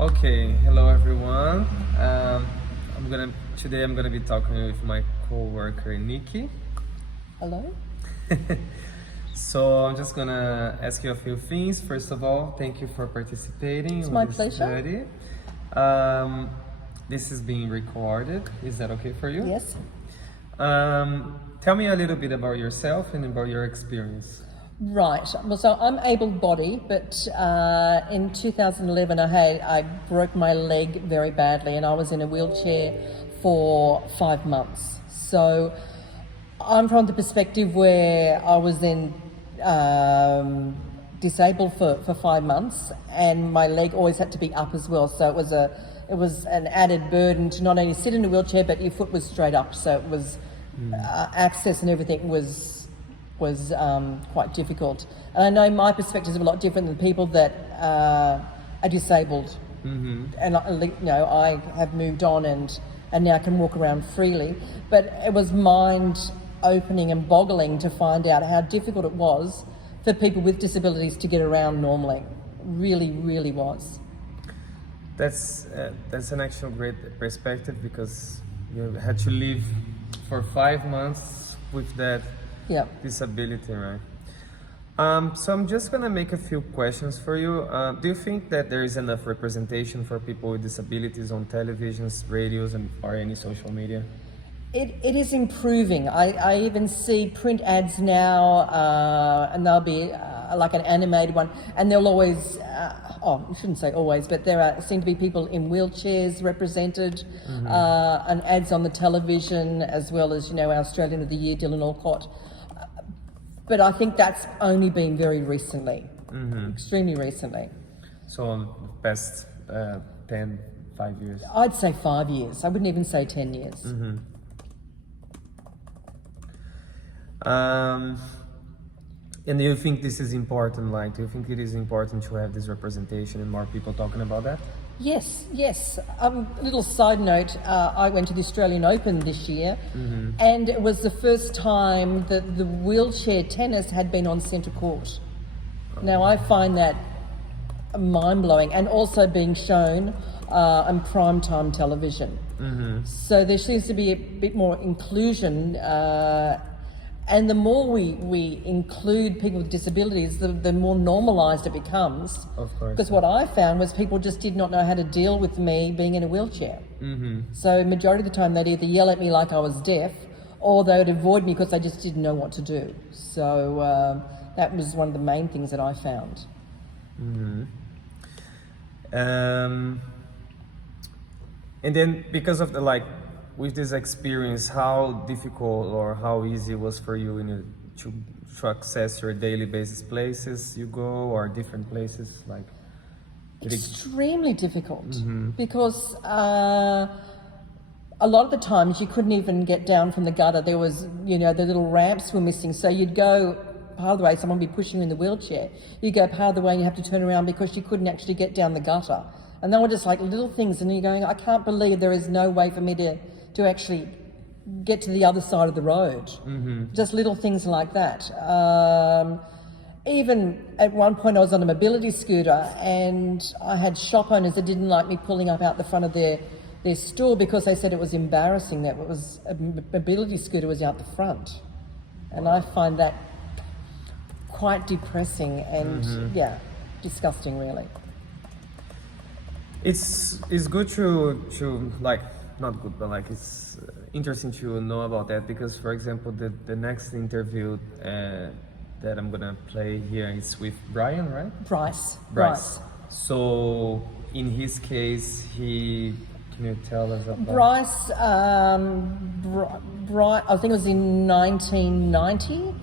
Okay, hello everyone. Today I'm gonna be talking with my co-worker Nikki. Hello? So I'm just gonna ask you a few things. First of all, thank you for participating It's in my this pleasure. study. Um, this is being recorded. Is that okay for you? Yes. Tell me a little bit about yourself and about your experience. Right. Well, so I'm able-bodied, but in 2011 I broke my leg very badly, and I was in a wheelchair for 5 months. So I'm from the perspective where I was then disabled for 5 months, and my leg always had to be up as well. So it was an added burden to not only sit in a wheelchair, but your foot was straight up. So it was access and everything was quite difficult. And I know my perspectives are a lot different than people that are disabled. Mm-hmm. And I have moved on and now can walk around freely. But it was mind opening and boggling to find out how difficult it was for people with disabilities to get around normally. Really, really was. That's an actual great perspective because you had to live for 5 months with that disability, right? So I'm just gonna make a few questions for you. Do you think that there is enough representation for people with disabilities on televisions, radios, or any social media? It is improving. I even see print ads now, and they'll be like an animated one, and they'll always, I shouldn't say always, but seem to be people in wheelchairs represented, and ads on the television, as well as, our Australian of the Year, Dylan Alcott. But I think that's only been very recently, extremely recently. So in the past 5 years? I'd say 5 years. I wouldn't even say 10 years. And do you think this is important? Like, do you think it is important to have this representation and more people talking about that? Yes. A little side note, I went to the Australian Open this year, and it was the first time that the wheelchair tennis had been on centre court. Now, I find that mind-blowing, and also being shown on primetime television. So there seems to be a bit more inclusion, and the more we include people with disabilities, the more normalised it becomes. Of course. Because what I found was people just did not know how to deal with me being in a wheelchair. So majority of the time they'd either yell at me like I was deaf, or they would avoid me because they just didn't know what to do. So that was one of the main things that I found. And then because of with this experience, how difficult or how easy it was for you to access your daily basis places you go, or different places like? Extremely difficult, because a lot of the times you couldn't even get down from the gutter. There was, the little ramps were missing, so you'd go part of the way, someone would be pushing you in the wheelchair. You go part of the way and you have to turn around because you couldn't actually get down the gutter. And they were just like little things, and you're going, I can't believe there is no way for me to actually get to the other side of the road. Just little things like that. Even at one point I was on a mobility scooter, and I had shop owners that didn't like me pulling up out the front of their store because they said it was embarrassing that a mobility scooter was out the front. And I find that quite depressing and disgusting, really. It's good to not good, but it's interesting to know about that, because, for example, the next interview that I'm gonna play here is with Brian, right? Bryce. So in his case, can you tell us about Bryce? I think it was in 1990.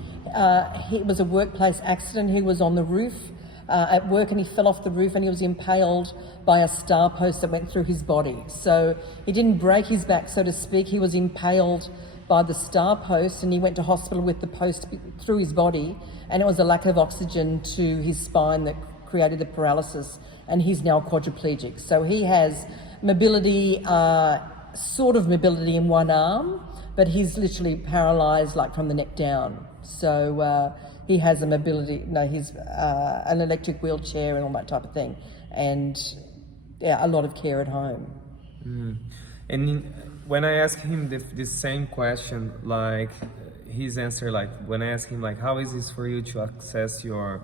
It was a workplace accident. He was on the roof at work, and he fell off the roof, and he was impaled by a star post that went through his body. So he didn't break his back, so to speak. He was impaled by the star post, and he went to hospital with the post through his body, and it was a lack of oxygen to his spine that created the paralysis, and he's now quadriplegic. So he has mobility, sort of mobility in one arm, but he's literally paralysed from the neck down. So he has a mobility, he's an electric wheelchair and all that type of thing. And a lot of care at home. And when I ask him this same question, like his answer, like when I ask him like, how is this for you to access your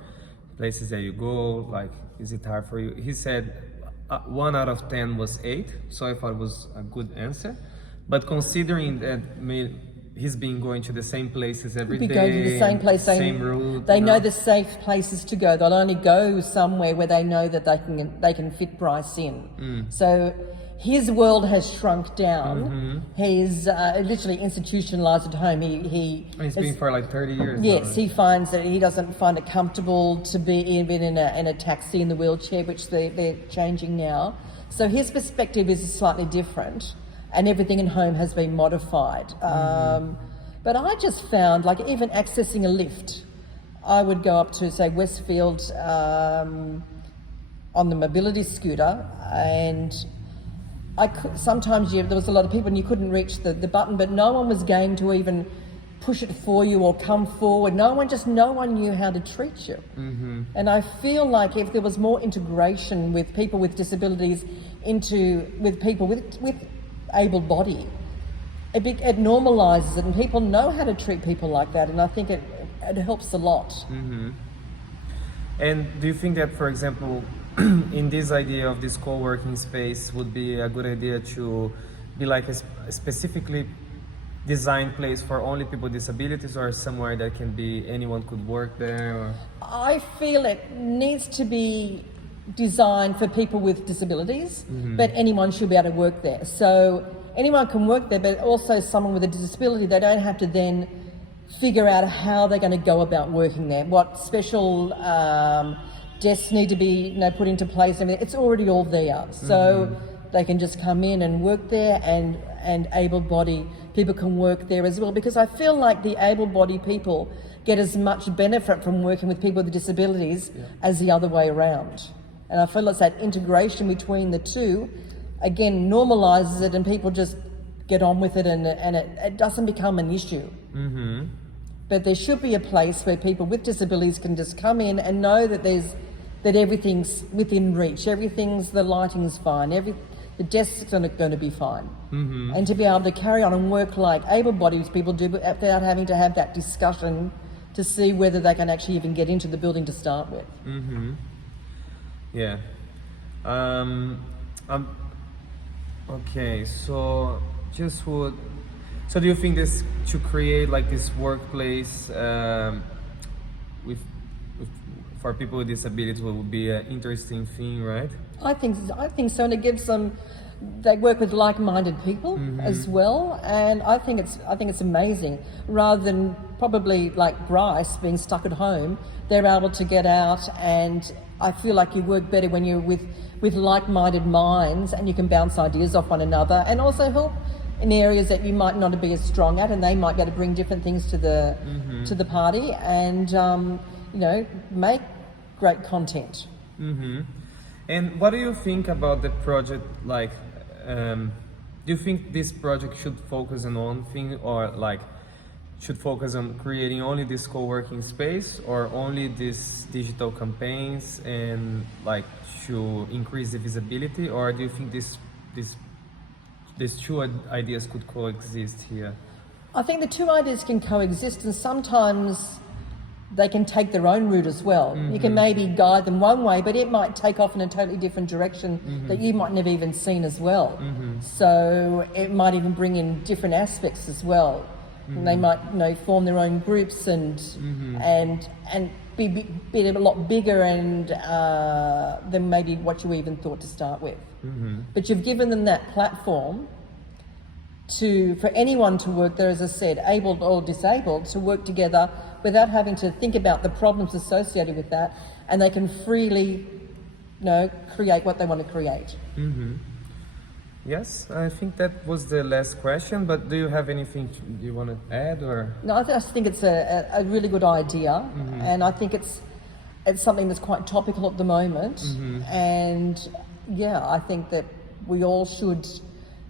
places that you go? Like, is it hard for you? He said 1 out of 10 was 8, so I thought it was a good answer. But considering that he's been going to the same places every day, going to the same place, same route. They know the safe places to go. They'll only go somewhere where they know that they can fit Bryce in. So his world has shrunk down. He's literally institutionalized at home. He's been for like 30 years. Yes, now. he finds that he doesn't find it comfortable to be even in a taxi in the wheelchair, which they're changing now. So his perspective is slightly different, and everything in home has been modified. But I just found, like, even accessing a lift, I would go up to, say, Westfield on the mobility scooter, and sometimes there was a lot of people and you couldn't reach the button, but no one was game to even push it for you or come forward. No one knew how to treat you. And I feel like if there was more integration with people with disabilities with people with able body, it normalises it, and people know how to treat people like that, and I think it helps a lot. And do you think that, for example, in this idea of this co-working space would be a good idea to be like a specifically designed place for only people with disabilities, or somewhere that can be anyone could work there? Or? I feel it needs to be designed for people with disabilities, but anyone should be able to work there. So anyone can work there, but also someone with a disability, they don't have to then figure out how they're going to go about working there, what special desks need to be put into place. I mean, it's already all there. So they can just come in and work there, and able-bodied people can work there as well, because I feel like the able-bodied people get as much benefit from working with people with disabilities as the other way around. And I feel it's that integration between the two, again, normalises it, and people just get on with it, and it doesn't become an issue. But there should be a place where people with disabilities can just come in and know that everything's within reach, the lighting's fine, the desks are going to be fine. And to be able to carry on and work like able-bodied people do without having to have that discussion to see whether they can actually even get into the building to start with. Yeah. Okay, so so do you think this to create like this workplace for people with disabilities would be an interesting thing, right? I think so, and it gives them. They work with like-minded people as well, and I think it's amazing. Rather than probably like Bryce being stuck at home, they're able to get out, and I feel like you work better when you're with like-minded minds, and you can bounce ideas off one another, and also help in areas that you might not be as strong at, and they might be able to bring different things to the party, and make great content. And what do you think about the project? Like, do you think this project should focus on one thing, or like should focus on creating only this co-working space, or only these digital campaigns, and like to increase the visibility? Or do you think these two ideas could coexist here? I think the two ideas can coexist, and sometimes they can take their own route as well. You can maybe guide them one way, but it might take off in a totally different direction that you might never even seen as well. So it might even bring in different aspects as well. And they might form their own groups and be a lot bigger and than maybe what you even thought to start with. But you've given them that platform for anyone to work there, as I said, able or disabled, to work together without having to think about the problems associated with that, and they can freely, create what they want to create. Yes, I think that was the last question, but do you have anything you want to add, or? No, I just think it's a really good idea, and I think it's something that's quite topical at the moment, and yeah, I think that we all should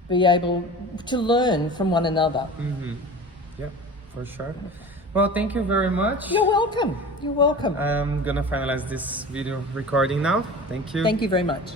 be able to learn from one another. Yeah, for sure. Well, thank you very much. You're welcome. You're welcome. I'm gonna finalize this video recording now. Thank you. Thank you very much.